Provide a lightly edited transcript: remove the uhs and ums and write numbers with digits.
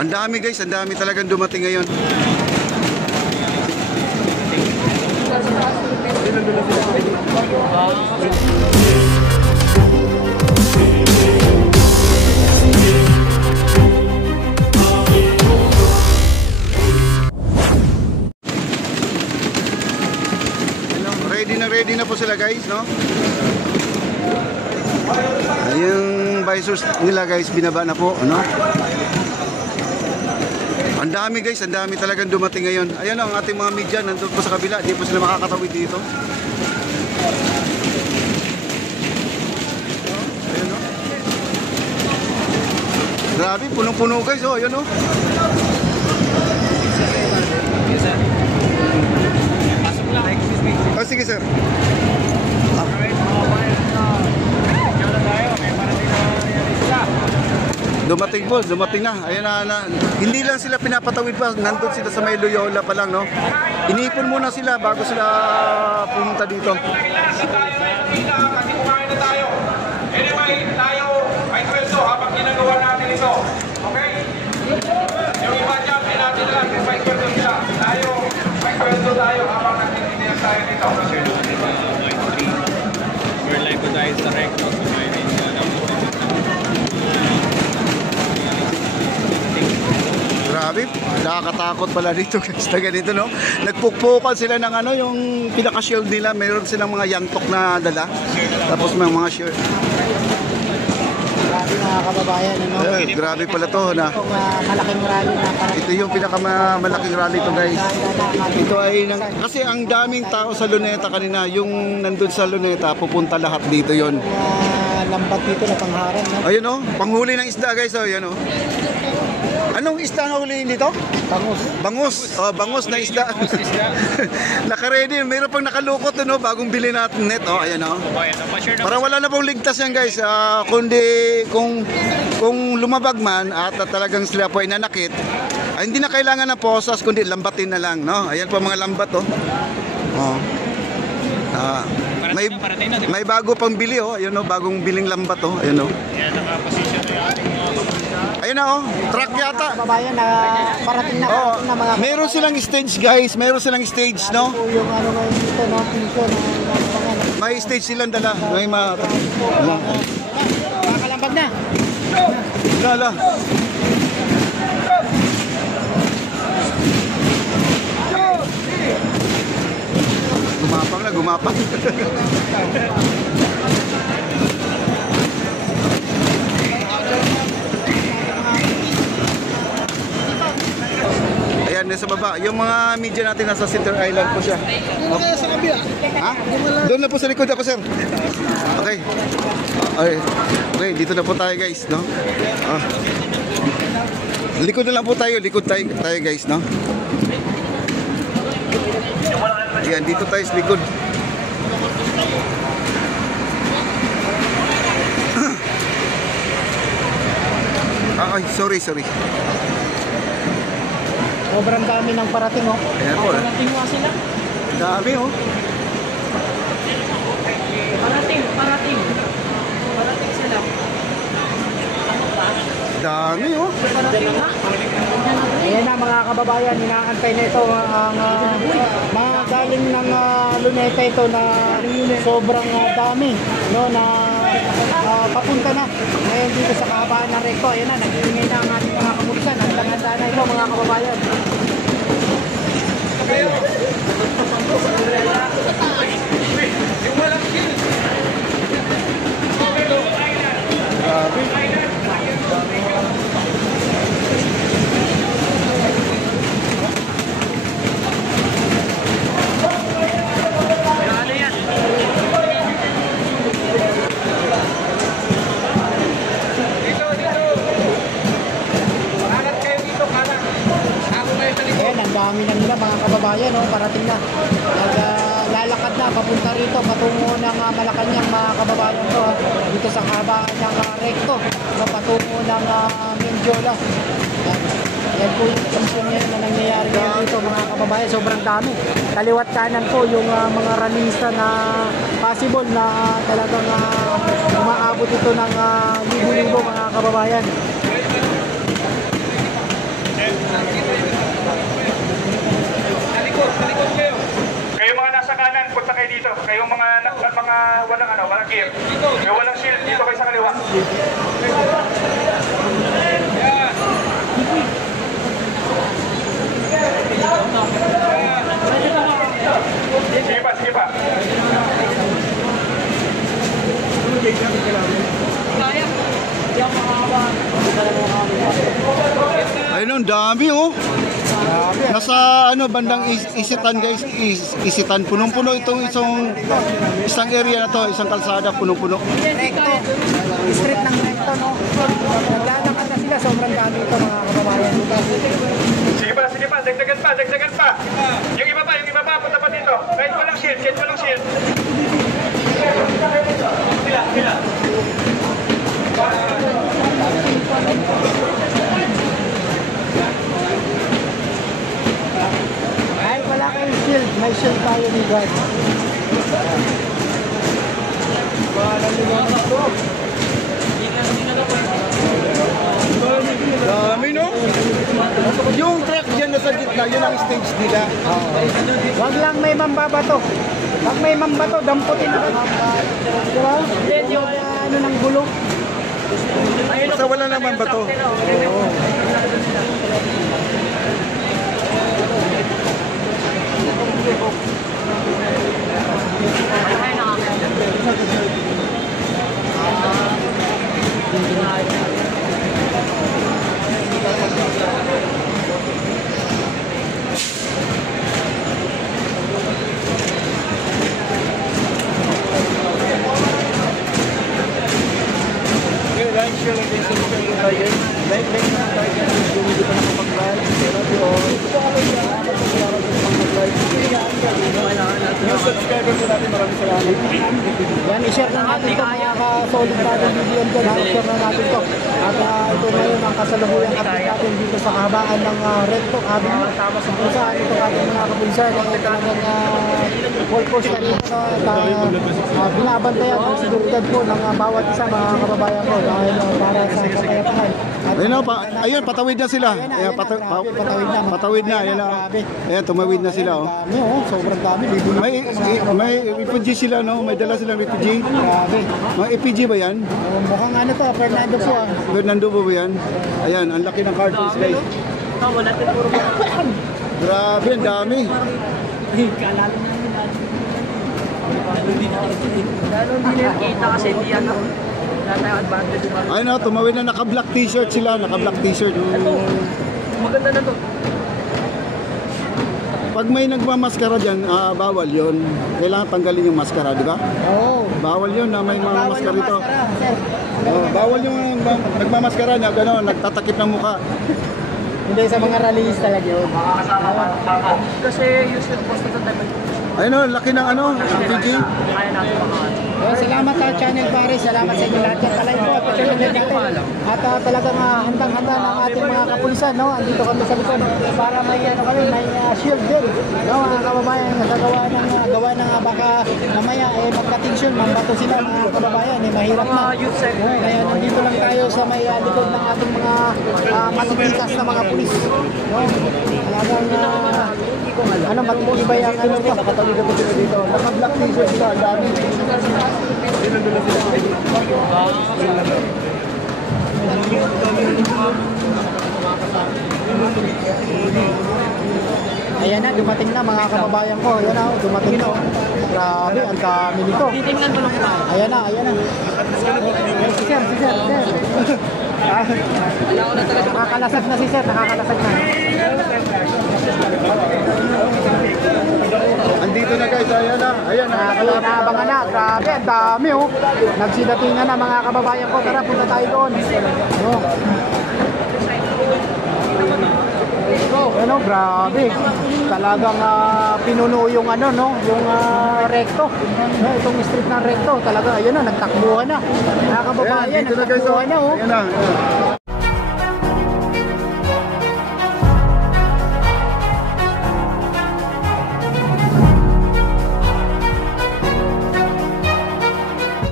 Ang dami guys, ang dami talagang dumating ngayon. Ready na po sila guys, no? Yung visors nila guys, binaba na po, no? Ang dami guys, ang dami talagang dumating ngayon. Ayan ang ating mga media, nandun po sa kabila, di po sila makakatawid dito. Ayan, no? Grabe, punong-puno guys, oh, ayan, no? Oh, sige sir. Dumating na. Ayan na. Hindi lang sila pinapatawid pa, nandun sila sa may Loyola pa lang, no? Iniipon muna sila bago sila pumunta dito. Kasi kumain na tayo. Anyway, tayo ay kwento habang ginagawa natin ito. Okay? Yung iba dyan, ay natin lang, may kwento sila. Tayo, may kwento tayo habang nagtitindihan tayo dito. We're live with Ice Direct. Grabe, nakakatakot pala dito guys na ganito, no? Nagpukpukan sila ng ano, yung pinaka-shield nila. Meron silang mga yantok na dala. Tapos may mga shield. Grabe mga kababayan, ano? Grabe pala to, na. Malaking rally na parang... Ito yung pinakamalaking rally to guys. Ito ay kasi ang daming tao sa Luneta kanina. Yung nandun sa Luneta, pupunta lahat dito yon. Lambat dito na pangharang, no? Ayun, no? Panghuli ng isda guys, oh, yan, oh. Anong isda na huliin dito? Bangus. Bangus. Oh, bangus na isda. Naka-ready. Mayroon pang nakalukot, no? Bagong bili natin net. Oh, ayan, oh. Para wala na pong ligtas yan, guys. Kundi kung lumabag man at talagang sila po ay nanakit, ay hindi na kailangan ng posas, kundi lambatin na lang, no? Ayan po mga lambat, oh. Oh. May bago pang bili, oh. Ayun, oh, bagong biling lambat, oh. Ayun, oh. Yan, naka-position na yung ating ayun na, oh, truck yata. Kababayan na parating na mga... Meron silang stage guys, meron silang stage, no? Yung ano ngayon dito, no? Piso na... May stage silang dala. May Makakalambag na. Lala. Gumapang. Ayan, nasa baba. Yung mga media natin nasa Center Island po siya. Okay, sa kabila. Ha? Doon na po sa likod ako, sir. Okay. Okay, dito na po tayo, guys, no? Likod na lang po tayo. Likod tayo guys, no? Ayan, dito tayo sa likod. Ay, sorry. Sobrang dami ng parating, oh. Ayan po. Parating nga sila. Dami, oh. Parating sila. Dami, oh. Ayan na mga kababayan, inaantay na ito ang mga galing ng Luneta ito na sobrang dami, no, na papunta na ngayon dito sa kahabaan ng Recto. Ayan na, nag-iingay na ang ating mga kamulisan. Handang-handa na ito mga kababayan. Dami na nila mga kababayan, no? Parating na. Lalakad na papunta rito patungo ng Malacanang mga kababayan to, dito sa kabaan ng Recto, patungo ng Mendiola. Yan po yung tension ngayon na nangyayari dito mga kababayan. Sobrang dami. Kaliwat kanan po yung mga ranista na possible na talagang umaabot ito ng libo-libo mga kababayan. Ayun, ang dami oh. Grabe. Nasa ano bandang Isitan guys, Isitan punong-puno itong isang area na to, isang kalsada punong-puno. Recto. Street ng Recto, no? Naglalakad na sila. Sobrang dami ito, mga kababayan. Sige pa, dagdagan pa. Yung iba pa, punta pa dito. Kahit walang shield. Pila. Kahit wala kayong shield, may shield tayo ni God. Dami no? Yung track dyan na sa gitna, yun ang stage nila. Wag lang may mambabato. Pag may mambato, damputin na. Diba? Yung ano ng gulong. Basta wala naman ba to? Yan, i-share na natin ito mga ka-solid natin video dyan. I-share na natin ito. At ito ngayon ang kasalubuyang update natin dito sa kahabaan ng Recto Avenue. Kung saan ito ating mga kapulisan ang talagang wall post na dito at binabantayan ang seguridad po ng bawat isa mga kababayan ko dahil para sa kapayapaan. Ayun, patawid na sila. Ayan, patawid na. Ayan, ayan, tumawid na sila. Oh. Dami, sobrang dami. May refugee sila, no? May dala silang refugee. Grabe. Mga EPG ba yan? Mukhang ano to, Fernando po. Fernando po ba yan? Ayan, ang laki ng cartons guys. Grabe, ang dami. Lalo hindi na kita kasi hindi ano. Wala tayong advantage. Ayun na, tumawid na naka-black t-shirt sila. Naka-black t-shirt. Maganda na to. Pag may nagmamaskara dyan, bawal yon. Kailangan tanggalin yung maskara, di ba? Oo. Bawal yun na may mga maskara dito. Sir. Bawal yung nagmamaskara na gano'n, nagtatakip ng mukha. Hindi sa mga rallies talaga yun. Kasi usually post na tayo. Ayun o, laki ng ano, PG. Kaya natin mga Salamat sa channel pare, salamat sa inyo lahat yan pala po at talagang handang-handa ng ating mga kapulisan, no? Andito kami sa likod para may ano kami, may shield din, no? Mga kababayan, nagagawa ng baka mamaya magka-tension, mambato sila mga kababayan, mahirap na. Kaya nandito lang tayo sa may likod ng ating mga matitikas na mga pulis, no? Talagang matitibay ang ano nito. Nakatawid ako sila dito. Naka-black t-shirt sila, ang dami. Ayan na, dumating na mga kababayan ko. Ayan na, dumating na. Grabe, ang dami nito. titingnan mo lang na. Ayan na. Si Sir. Nakakalasag na si Sir, nakakalasag na. Andito na guys, ayan na. Ayan na. Naabangan na, grabe, ang dami oh. Nagsidatingan na mga kababayan ko. Tara, punta tayo doon. No. Ano, grabe. Talagang pinuno yung ano, no, yung Recto. No, itong street ng Recto, talaga ayun na, nagtakbuhan na. Mga kababayan, Ayan, dito na guys, nagtakbuhan na oh. Ayan na.